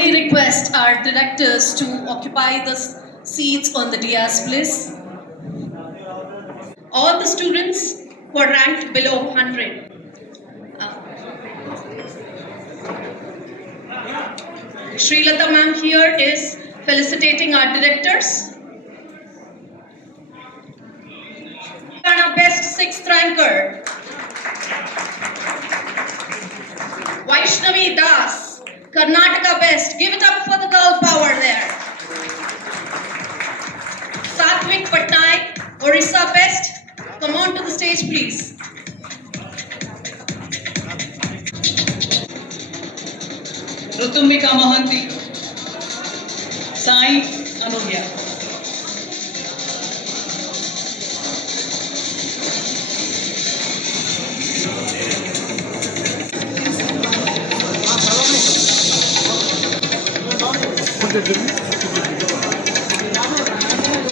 kindly request our directors to occupy the seats on the dais, please. All the students who are ranked below 100. Srilata ma'am here is felicitating our directors. Our best 6th ranker, Vaishnavi Das, Karnataka best. Give it up for the girl power there. Satvik Patnaik, Orissa best. Come on to the stage, please. Rutumbika Mohanty, Sai Anugya.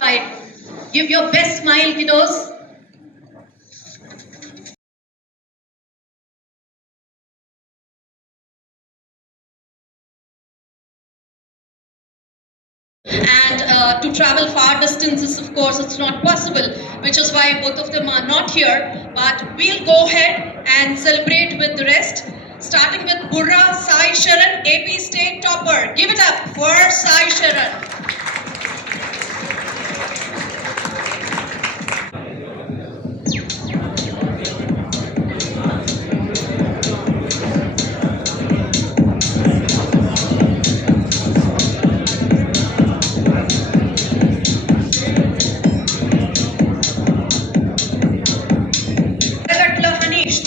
Right. Give your best smile, kiddos. And to travel far distances, of course, it's not possible, which is why both of them are not here. But we'll go ahead and celebrate with the rest, starting with Burra Sai Sharan, AP State Topper. Give it up for Sai Sharan.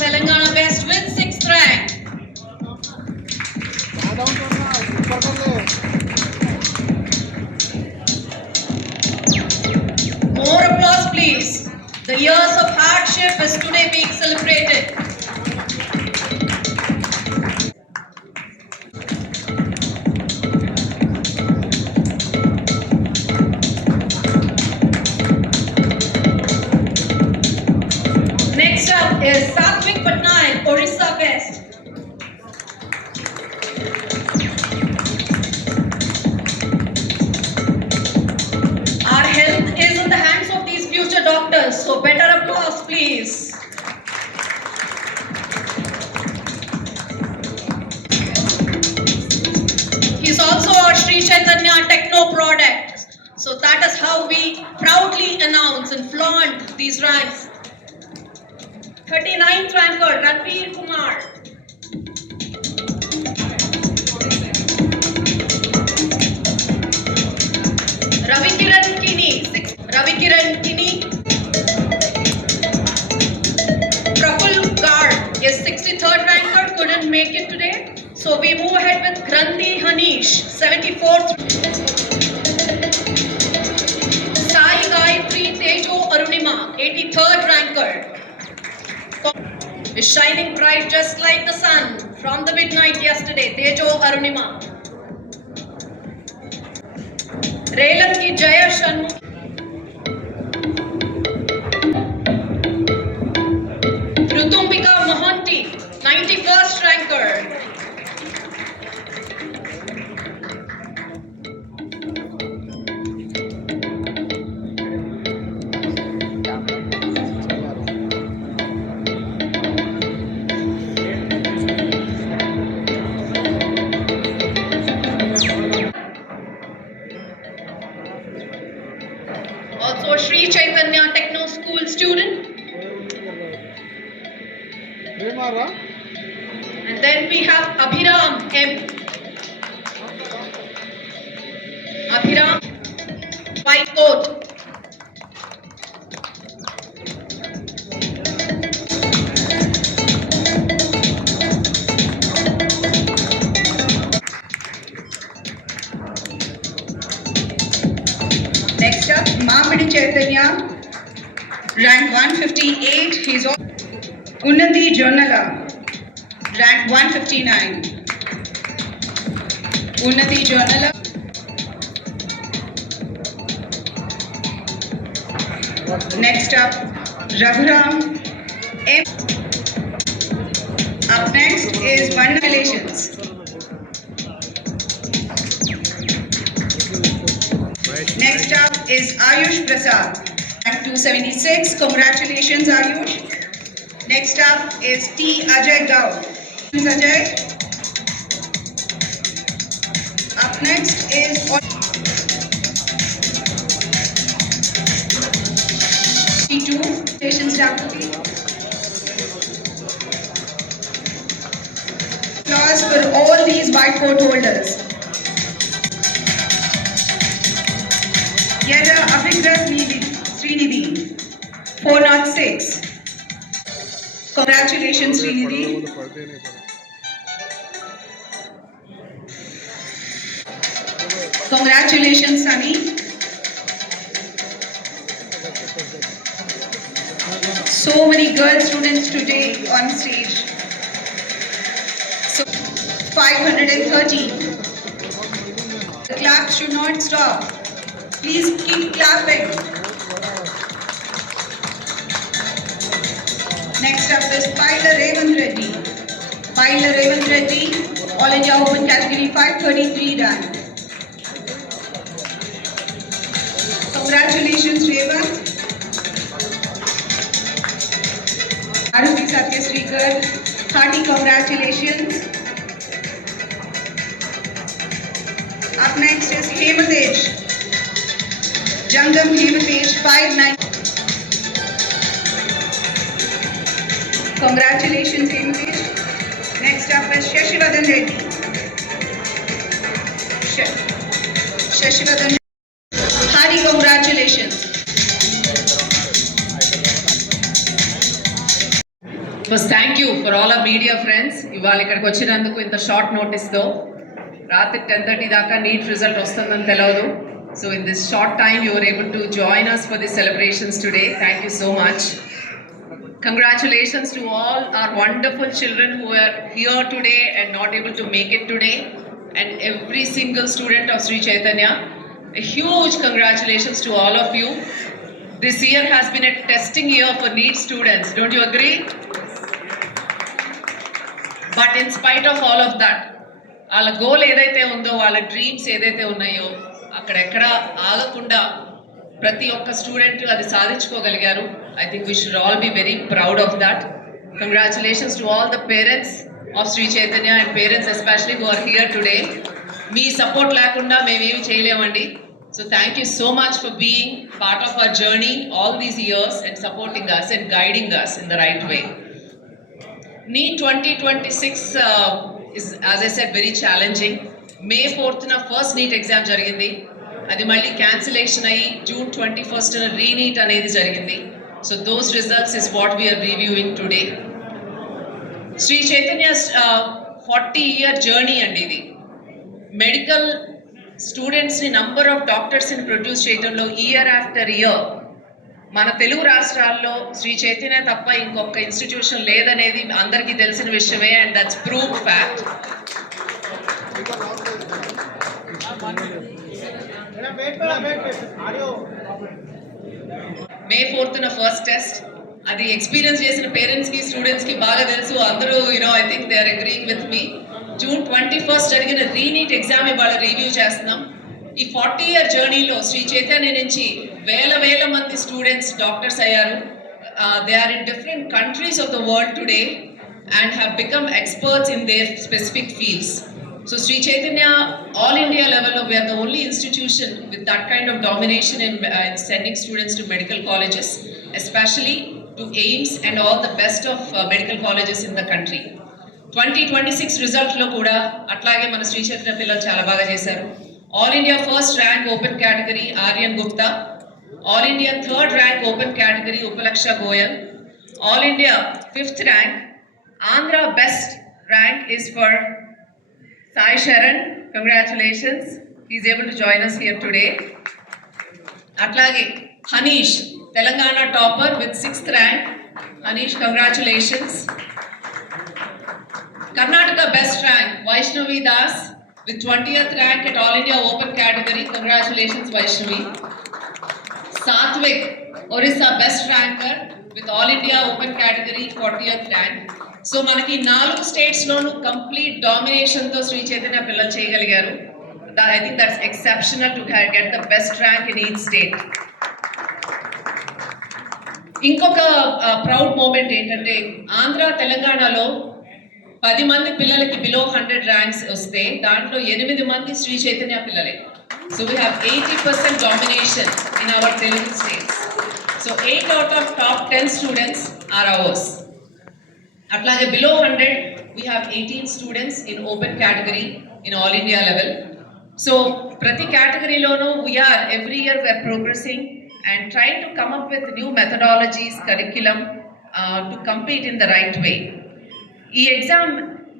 Telangana best with 6th rank. More applause, please. The years of hardship is today being celebrated. Next up is Satvik Patnaik, Orissa best. Our health is in the hands of these future doctors, so better applause, please. He's also our Sri Chaitanya Techno product. So that is how we proudly announce and flaunt these ranks. 39th ranker, Ranveer Kumar. Ravikiran Kini, 6th. Ravikiran Kini. Praful Garg is 63rd ranker, couldn't make it today. So we move ahead with Grandi Hanish, 74th. Sai Gayatri Tejo Arunima, 83rd ranker. Is shining bright just like the sun from the midnight yesterday. Tejo Arunima. Relam ki Jaya Shanmukh. Rutumbika Mohanty, 91st ranker. Also Sri Chaitanya Techno School student. And then we have Abhiram M. Abhiram, white coat. Next up, Mamadi Chaitanya, rank 158. He's on Unnati Jonnala, rank 159. Unnati Jonnala. Next up, Raghuram M. Up next is Vandalations. Next up is Ayush Prasad, rank 276. Congratulations, Ayush. Next up is T. Ajay Gaur. Ajay. Up next is T2. Congratulations, Dr. Applause for all these white coat holders. Yada Abhigrat Srinidhi, 406. Congratulations, Srinidhi. Congratulations, Sunny. So many girl students today on stage. So 530. The clap should not stop. Please keep clapping. Next up is Pilar Revant Reddy. Pilar Revant Reddy, All India Open Category 533 rank. Congratulations, Revant. Arupi Satyasrikar, hearty congratulations. Up next is Hematej. Jangam Hematej, 59. Congratulations, Hematej. Next up is Shashivadan Reddy. Shashivadan, hearty congratulations. First thank you for all our media friends. ఇవాళ ఇక్కడికి వచ్చినందుకు ఇంత షార్ట్ నోటీస్తో. రాత్రి 10:30 దాకా neat result వస్తుందని తెలియదు. So in this short time you are able to join us for the celebrations today. Thank you so much. Congratulations to all our wonderful children who are here today and not able to make it today, and every single student of Sri Chaitanya. A huge congratulations to all of you. This year has been a testing year for NEET students. Don't you agree? But in spite of all of that, వాళ్ళ గోల్ ఏదైతే ఉందో, వాళ్ళ డ్రీమ్స్ ఏదైతే ఉన్నాయో, అక్కడెక్కడ ఆగకుండా ప్రతి ఒక్క స్టూడెంట్ అది సాధించుకోగలిగారు. I think we should all be very proud of that. Congratulations to all the parents of Sri Chaitanya and parents especially who are here today. మీ సపోర్ట్ లేకుండా మేమేమి చేయలేమండి. So thank you so much for being part of our journey all these years and supporting us and guiding us in the right way. NEET 2026 is, as I said, very challenging. May 4th na first NEET exam jarigindi. Adi malli cancellation ayi June 21st na re-NEET anedi jarigindi. So those results is what we are reviewing today. Sri Chaitanya's 40-year journey andi idi. Medical students ni number of doctors in produce చేయడంలో year after year మన తెలుగు రాష్ట్రాల్లో శ్రీ చైతన్య తప్ప ఇంకొక ఇన్స్టిట్యూషన్ లేదనేది అందరికీ తెలిసిన విషయమే, and that's proved fact. May 4th first test, అది ఎక్స్పీరియన్స్ చేసిన పేరెంట్స్కి స్టూడెంట్స్కి బాగా తెలుసు. అందరూ I think they are agreeing with me. June 21st జరిగిన రీ-నీట్ ఎగ్జామ్ ఇవాళ రివ్యూ చేస్తున్నాం. ఈ 40-year జర్నీలో శ్రీ చైతన్య నుంచి వేల మంది స్టూడెంట్స్ డాక్టర్స్ అయ్యారు. They are in different countries of the world today and have become experts in their specific fields. So Sri Chaitanya all India లెవెల్లో we're the only institution with that kind of domination in sending students to medical colleges, especially to AIIMS and all the best of medical colleges in the country. 2026 రిజల్ట్లో కూడా అట్లాగే మన శ్రీ చైతన్య పిల్లలు చాలా బాగా చేశారు. All India first rank open category Aryan Gupta, all India third rank open category Upalaksha Goyal, all India 5th rank. Andhra best rank is for Sai Sharan. Congratulations, he is able to join us here today. అట్లాగే హనీష్ Telangana topper with 6th rank. Hanish, congratulations. Karnataka best rank Vaishnavi Das with 20th rank at All India Open category. Congratulations, Vaishnavi. Satvik, Orissa best ranker with All India Open category, 40th rank. So మనకి 4 states లోను complete domination తో శ్రీ చైతన్య పిల్లలు చేయగలిగారు. I think that's exceptional to get the best rank in each state. ఇంకొక proud moment ఏంటంటే ఆంధ్ర తెలంగాణలో 10 మంది పిల్లలకి బిలో 100 ర్యాంక్స్ వస్తే దాంట్లో 8 మంది శ్రీ చైతన్య పిల్లలే. So we have 80% domination in our Telugu states. So 8 out of top 10 students are ours. అట్లాగే below 100 we have 18 students in open category in all India level. So ప్రతి కేటగిరీలోనూ we're every year we're progressing and trying to come up with new methodologies, curriculum to compete in the right way. E exam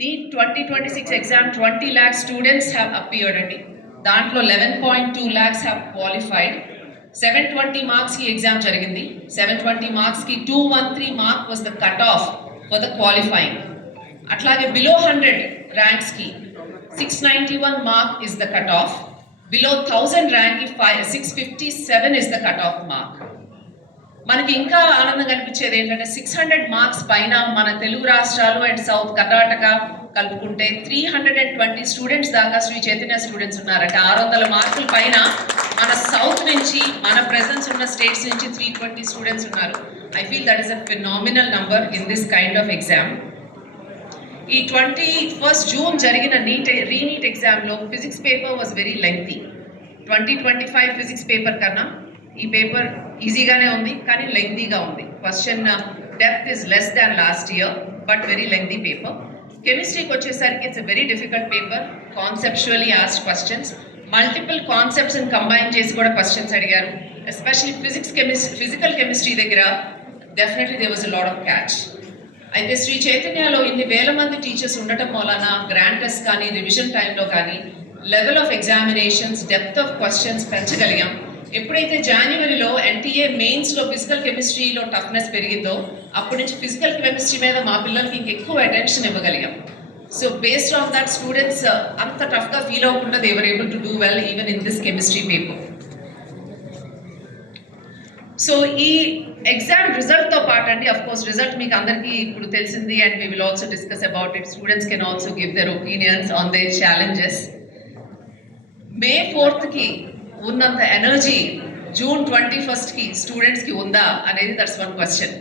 NEET 2026 exam 20 lakh students have appeared andi. Dantlo 11.2 lakhs have qualified. 720 marks ki exam jarigindi. 720 marks ki 213 mark was the cut off for the qualifying. Atlage below 100 ranks ki 691 mark is the cut off. Below 1000 rank 657 is the cutoff mark. మనకి ఇంకా ఆనందంగా అనిపించేది ఏంటంటే 600 మార్క్స్ పైన మన తెలుగు రాష్ట్రాలు and south Karnataka కలుపుకుంటే 320 స్టూడెంట్స్ దాకా శ్రీ చైతన్య స్టూడెంట్స్ ఉన్నారంటే 600 మార్కుల పైన మన సౌత్ నుంచి మన ప్రెజెన్స్ ఉన్న స్టేట్స్ నుంచి 320 స్టూడెంట్స్ ఉన్నారు. I feel that is a phenomenal number in this kind of exam. ఈ 21st జూన్ జరిగిన రీనీట్ ఎగ్జామ్లో physics paper was very lengthy. 2025 physics paper కన్నా ఈ పేపర్ ఈజీగానే ఉంది కానీ లెంగ్తీగా ఉంది. Question depth is less than last year but very lengthy paper. కెమిస్ట్రీకి వచ్చేసరికి it's a very difficult paper. Conceptually asked questions, multiple కాన్సెప్ట్స్ని కంబైన్ చేసి కూడా క్వశ్చన్స్ అడిగారు. ఎస్పెషలీ ఫిజికల్ కెమిస్ట్రీ దగ్గర definitely there was a lot of catch. అయితే శ్రీ చైతన్యలో ఇన్ని వేల మంది టీచర్స్ ఉండటం వలన గ్రాండ్ టెస్ట్ కానీ రివిజన్ టైంలో కానీ level of examinations depth of questions పెంచగలిగాం. ఎప్పుడైతే జనవరిలో ఎన్టీఏ మెయిన్స్లో ఫిజికల్ కెమిస్ట్రీలో టఫ్నెస్ పెరిగిందో అప్పటి నుంచి ఫిజికల్ కెమిస్ట్రీ మీద మా పిల్లలకి ఇంకెక్కువ అటెన్షన్ ఇవ్వగలిగాం. So based on that students అంత టఫ్గా ఫీల్ అవ్వకుండా they were able to do well even in this chemistry paper. So ఈ ఎగ్జామ్ రిజల్ట్తో పాటు అండి, అఫ్ కోర్స్ రిజల్ట్ మీకు అందరికీ ఇప్పుడు తెలిసింది and we will also discuss about it. Students can also give their opinions on their challenges. May 4th ఉన్నంత energy June 21st స్టూడెంట్స్కి ఉందా అనేది that's one question.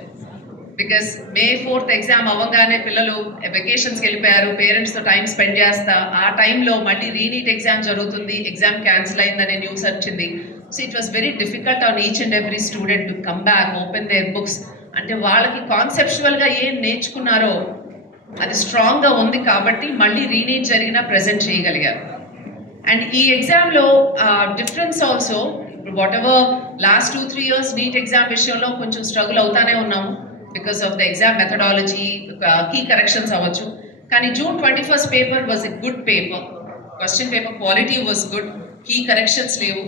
Because May 4th exam అవ్వగానే పిల్లలు వెకేషన్స్కి వెళ్ళిపోయారు, పేరెంట్స్తో టైం స్పెండ్ చేస్తా ఆ టైంలో మళ్ళీ రీనీట్ ఎగ్జామ్ జరుగుతుంది, ఎగ్జామ్ క్యాన్సిల్ అయిందనే న్యూస్ వచ్చింది. So it was very difficult on each and every student to come back, open there books. అంటే వాళ్ళకి కాన్సెప్చువల్గా ఏం నేర్చుకున్నారో అది స్ట్రాంగ్గా ఉంది కాబట్టి మళ్ళీ రీనీట్ జరిగినా ప్రజెంట్ చేయగలిగారు. అండ్ ఈ ఎగ్జామ్లో డిఫరెన్స్ ఆల్సో వాట్ ఎవర్ లాస్ట్ 2-3 years నీట్ ఎగ్జామ్ విషయంలో కొంచెం స్ట్రగుల్ అవుతానే ఉన్నాము because of the exam methodology, key corrections అవ్వచ్చు. కానీ June 21st paper was a good paper. Question paper quality was good, key corrections లేవు.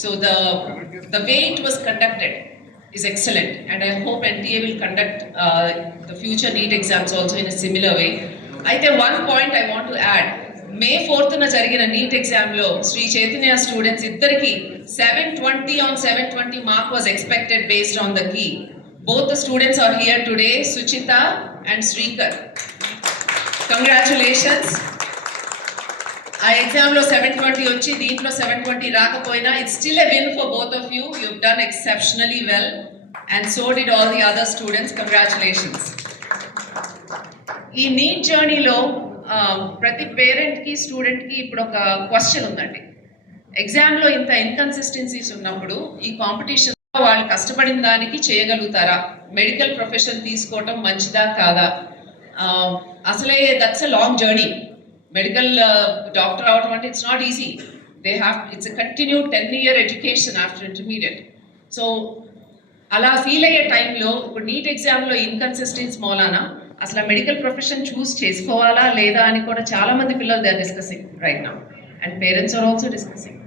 So the way it was conducted is excellent and I hope NTA will conduct the future NEET exams also in a similar way. Aithe one point I want to add, May 4th na jarigina NEET exam lo Sri Chaitanya students iddariki 720 on 720 mark was expected based on the key. Both the students are here today, Suchita and Srikar. Congratulations. ఆ ఎగ్జామ్లో 720 వచ్చి దీంట్లో 720 రాకపోయినా it's still a win for both of you. You've done exceptionally well and so did all the other students. Congratulations. ఈ నీట్ జర్నీలో ప్రతి పేరెంట్కి స్టూడెంట్కి ఇప్పుడు ఒక క్వశ్చన్ ఉందండి. ఎగ్జామ్లో ఇంత ఇన్కన్సిస్టెన్సీస్ ఉన్నప్పుడు ఈ కాంపిటీషన్ వాళ్ళు కష్టపడిన దానికి చేయగలుగుతారా? మెడికల్ ప్రొఫెషన్ తీసుకోవటం మంచిదా కాదా? అసలే that's a long journey. Medical doctor అవడం అంటే it's not easy. It's a continued 10-year education after intermediate. So అలా ఫీల్ అయ్యే టైంలో ఇప్పుడు నీట్ ఎగ్జామ్లో ఇన్కన్సిస్టెన్సీ మూలాన అసలు మెడికల్ ప్రొఫెషన్ చూస్ చేసుకోవాలా లేదా అని కూడా చాలా మంది పిల్లలు they are discussing right now and parents are also discussing.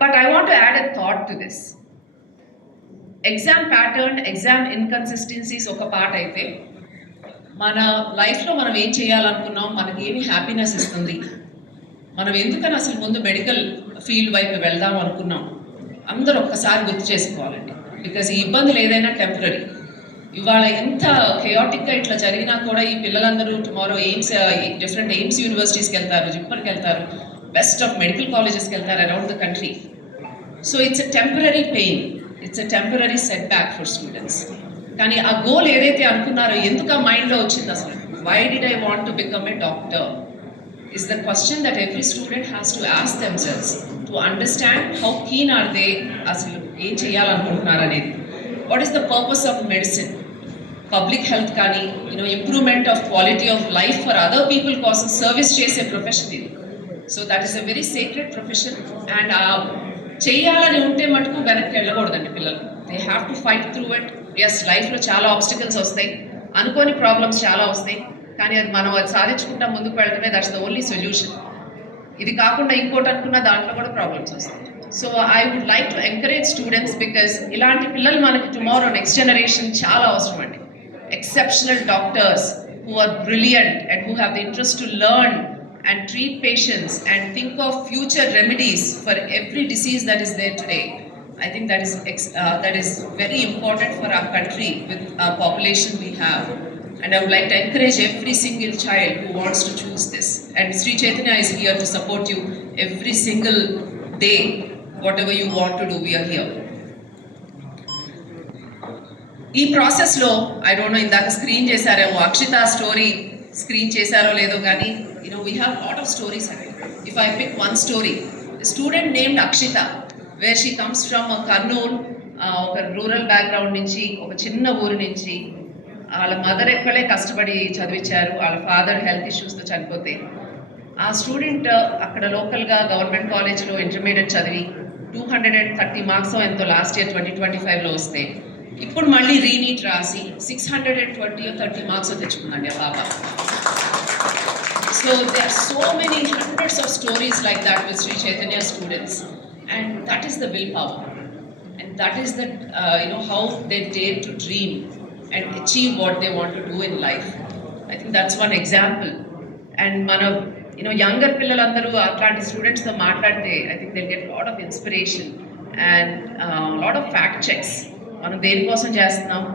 But I want to add a thought to this. Exam pattern, exam inconsistencies ఒక పార్ట్ అయితే మన లైఫ్లో మనం ఏం చేయాలనుకున్నాం, మనకి ఏమి హ్యాపీనెస్ ఇస్తుంది, మనం ఎందుకని అసలు ముందు మెడికల్ ఫీల్డ్ వైపు వెళ్దాం అనుకున్నాం, అందరూ ఒక్కసారి గుర్తు చేసుకోవాలండి. బికాజ్ ఈ ఇబ్బందులు ఏదైనా టెంపరీ. ఇవాళ ఎంత కెయాటిక్గా ఇట్లా జరిగినా కూడా ఈ పిల్లలందరూ టుమారో ఎయిమ్స్, డిఫరెంట్ ఎయిమ్స్ యూనివర్సిటీస్కి వెళ్తారు, జిప్పర్కి వెళ్తారు. బెస్ట్ ఆఫ్ మెడికల్ కాలేజెస్కి వెళ్తారు around the country. So it's a temporary pain, it's a temporary set back for students. కానీ ఆ గోల్ ఏదైతే అనుకున్నారో ఎందుకు ఆ మైండ్లో వచ్చింది అసలు, why did I want to become a doctor is the question that every student has to ask themselves to understand how keen are they అసలు ఏం చేయాలనుకుంటున్నారు అనేది. What is the purpose of medicine, public health కానీ improvement of quality of life for other people కోసం service చేసే profession ఇది. So that is a very secret profession. And చేయాలని ఉంటే మటుకు వెనక్కి వెళ్ళకూడదండి పిల్లలు. They have to fight through it. Yes, లైఫ్లో చాలా ఆబ్స్టికల్స్ వస్తాయి, అనుకోని ప్రాబ్లమ్స్ చాలా వస్తాయి, కానీ అది మనం అది సాధించుకుంటా ముందుకు వెళ్ళడమే దట్స్ ద ఓన్లీ సొల్యూషన్. ఇది కాకుండా ఇంకోటి అనుకున్న దాంట్లో కూడా ప్రాబ్లమ్స్ వస్తాయి. So I would like to encourage students because ఇలాంటి పిల్లలు మనకి టుమారో నెక్స్ట్ జనరేషన్ చాలా అవసరం అండి. Exceptional doctors who are brilliant and who have the interest to learn and treat patients and think of future remedies for every disease that is there today. I think that is very important for our country with our population we have. And I would like to encourage every single child who wants to choose this. And Sri Chaitanya is here to support you every single day. Whatever you want to do, we are here. ఈ ప్రాసెస్లో I don't know ఇందాక స్క్రీన్ చేశారేమో, Akshita story screen చేశారో లేదో కానీ we have a lot of stories. If I pick one story, a student named Akshita, where she comes from a Kurnool, ఒక rural background నుంచి, ఒక చిన్న ఊరు నుంచి. వాళ్ళ మదర్ ఎక్కడే కష్టపడి చదివించారు, వాళ్ళ ఫాదర్ హెల్త్ ఇష్యూస్తో చనిపోతే ఆ స్టూడెంట్ అక్కడ లోకల్గా గవర్నమెంట్ కాలేజ్లో ఇంటర్మీడియట్ చదివి 230 మార్క్స్ ఎంతో లాస్ట్ ఇయర్ 2025లో వస్తే ఇప్పుడు మళ్ళీ రీనీట్ రాసి 630 మార్క్స్ తెచ్చుకుందండి ఆ పాప. So there are so many hundreds of stories like that with Sri Chaitanya students, and that is the willpower, and that is the how they dare to dream and achieve what they want to do in life. I think that's one example. And mana younger పిల్లలందరూ అట్లాంటి స్టూడెంట్స్ తో మాట్లాడితే I think they'll get a lot of inspiration and a lot of fact checks. మనం దేనికోసం చేస్తున్నాం,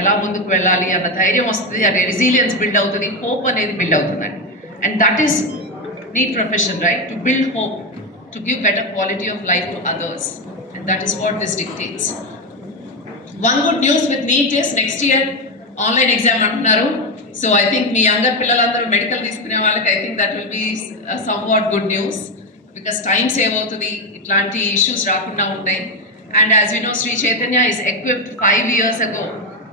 ఎలా ముందుకు వెళ్ళాలి అన్న ధైర్యం వస్తుంది, అదే రెసిలియన్స్ బిల్డ్ అవుతుంది, హోప్ అనేది బిల్డ్ అవుతుందండి. And that is NEET profession, right? To build hope, to give better quality of life to others. And that is what this dictates. One good news with NEET is next year online exam antunnaru. So I think me younger pillalandaru medical తీసుకునే వాళ్ళకి I think that will be somewhat good news because time save అవుతుంది, ఇట్లాంటి issues రాకుండా ఉంటాయి. And as you know, Sri Chaitanya is equipped 5 years ago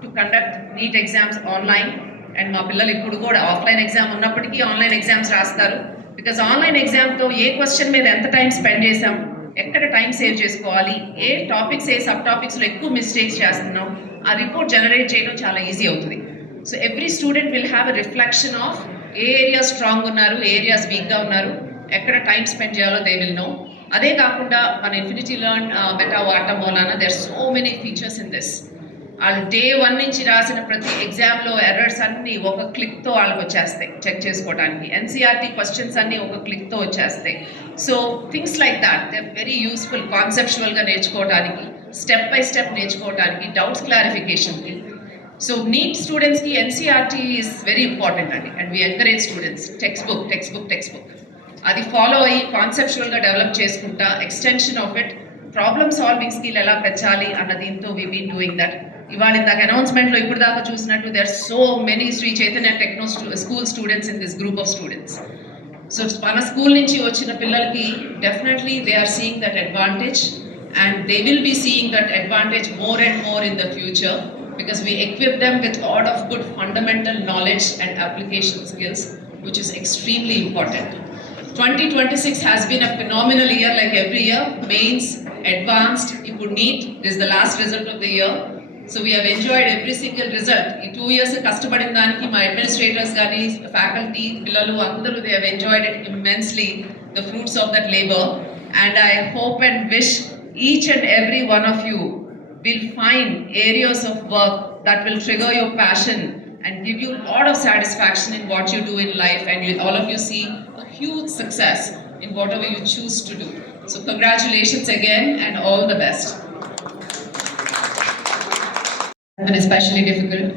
to conduct NEET exams online. And మా పిల్లలు ఇప్పుడు కూడా ఆఫ్లైన్ ఎగ్జామ్ ఉన్నప్పటికీ ఆన్లైన్ ఎగ్జామ్స్ రాస్తారు. బికాజ్ ఆన్లైన్ ఎగ్జామ్తో ఏ క్వశ్చన్ మీద ఎంత టైం స్పెండ్ చేసాం, ఎక్కడ టైం సేవ్ చేసుకోవాలి, ఏ టాపిక్స్ ఏ సబ్ టాపిక్స్లో ఎక్కువ మిస్టేక్స్ చేస్తున్నాం, ఆ రిపోర్ట్ జనరేట్ చేయడం చాలా ఈజీ అవుతుంది. So every student will have a reflection of ఏ ఏరియాస్ స్ట్రాంగ్ ఉన్నారు, ఏ ఏరియాస్ వీక్గా ఉన్నారు, ఎక్కడ టైం స్పెండ్ చేయాలో దే విల్ నో. అదే కాకుండా మన ఇన్ఫినిటీ లెర్న్ మెటా వాడటం వలన there are so many features in this. వాళ్ళు డే 1 నుంచి రాసిన ప్రతి ఎగ్జామ్లో ఎర్రర్స్ అన్నీ ఒక క్లిక్తో వాళ్ళకి వచ్చేస్తాయి చెక్ చేసుకోవడానికి. ఎన్సీఆర్టీ క్వశ్చన్స్ అన్నీ ఒక క్లిక్తో వచ్చేస్తాయి. So things like that they very useful కాన్సెప్చువల్గా నేర్చుకోవడానికి, స్టెప్ బై స్టెప్ నేర్చుకోవడానికి, డౌట్స్ క్లారిఫికేషన్కి. సో నీట్ స్టూడెంట్స్కి ఎన్సీఆర్టీ ఈజ్ వెరీ ఇంపార్టెంట్ అండి. And we encourage students text book అది ఫాలో అయ్యి కాన్సెప్చువల్గా డెవలప్ చేసుకుంటా extension of it problem solving skill ఎలా పెంచాలి అన్న దీంతో వీ బీన్ డూయింగ్ దట్. ఇవాళ ఇందాక అనౌన్స్మెంట్లో ఇప్పుడు దాకా చూసినట్టు there are so many Shri Chaitanya Techno School students in this group of students. So మన స్కూల్ నుంచి వచ్చిన పిల్లలకి definitely they are seeing that advantage and they will be seeing that advantage more and more in the future because we equip them with a lot of good fundamental knowledge and application skills, which is extremely important. 2026 has been a phenomenal year like every year. Mains, advanced, ipu NEET, this is the last result of the year. So we have enjoyed every single result. In 2 years కష్టపడిన దానికి మా అడ్మినిస్ట్రేటర్స్ కానీ ఫ్యాకల్టీ పిల్లలు అందరూ they have enjoyed it immensely, the fruits of that labor. And I hope and wish each and every one of you will find areas of work that will trigger your passion and give you a lot of satisfaction in what you do in life, and all of you see a huge success in whatever you choose to do. So congratulations again and all the best. And especially difficult.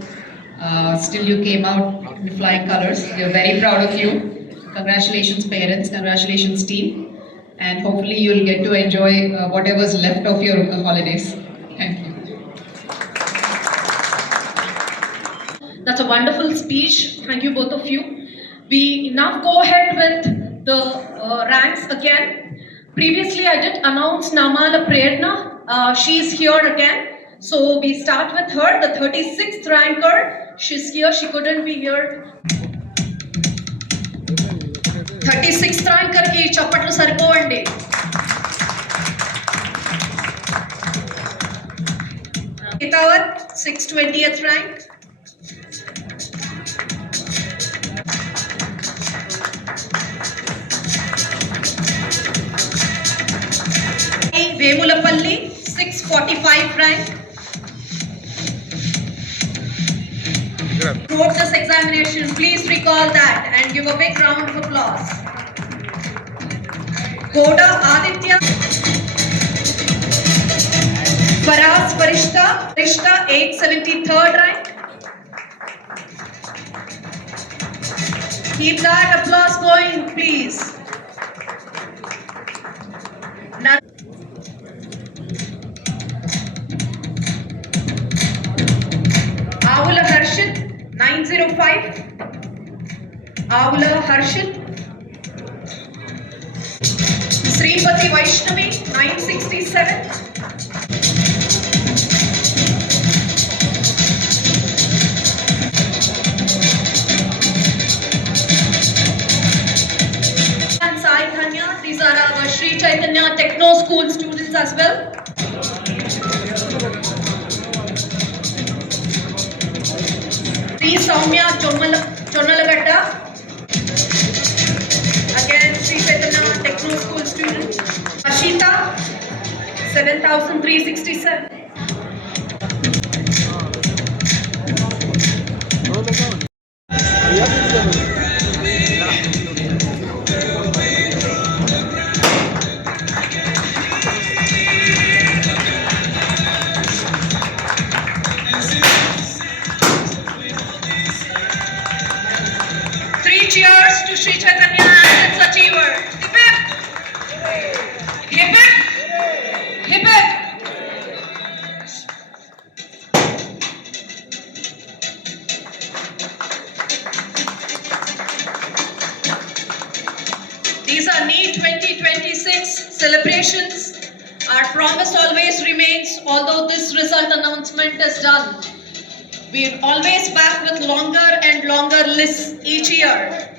Still you came out in flying colors. We are very proud of you. Congratulations parents, congratulations team. and hopefully you'll get to enjoy whatever's left of your holidays. Thank you. That's a wonderful speech. Thank you, both of you. We now go ahead with the ranks again. Previously, I did announce Namala Prerna. She's here again. So we start with her, the 36th ranker. She's here. She couldn't be here. 36th ranker ki chappatlu saripovandi. Hitawat, 620th rank. Vemulapalli, 645 rank. Wrote this examination, please recall that and give a big round of applause. Goda Aditya. Faraz Farishta, 873rd rank. Keep that applause going, please. Avula Harshit, 905. Avula Harshit. Sripati Vaishnavi, 967. And Sai Dhanya, these are our Sri Chaitanya Techno School students as well. Sri Soumya Chonnalagadda. Again, Sri Chaitanya Techno School student. Ashita, 7367. Three cheers to Sri Chaitanya and its achievers. Hip hip! Hip hip! Hip hip! These are NEET 2026 celebrations. Our promise always remains, although this result announcement is done, we're always back with longer and longer lists each year.